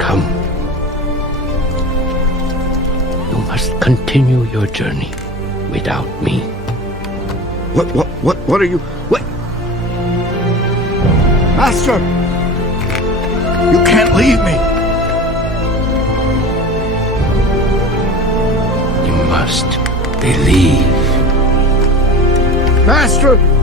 come. You must continue your journey without me. What are you... What? Master! You can't leave me! You must believe. Master!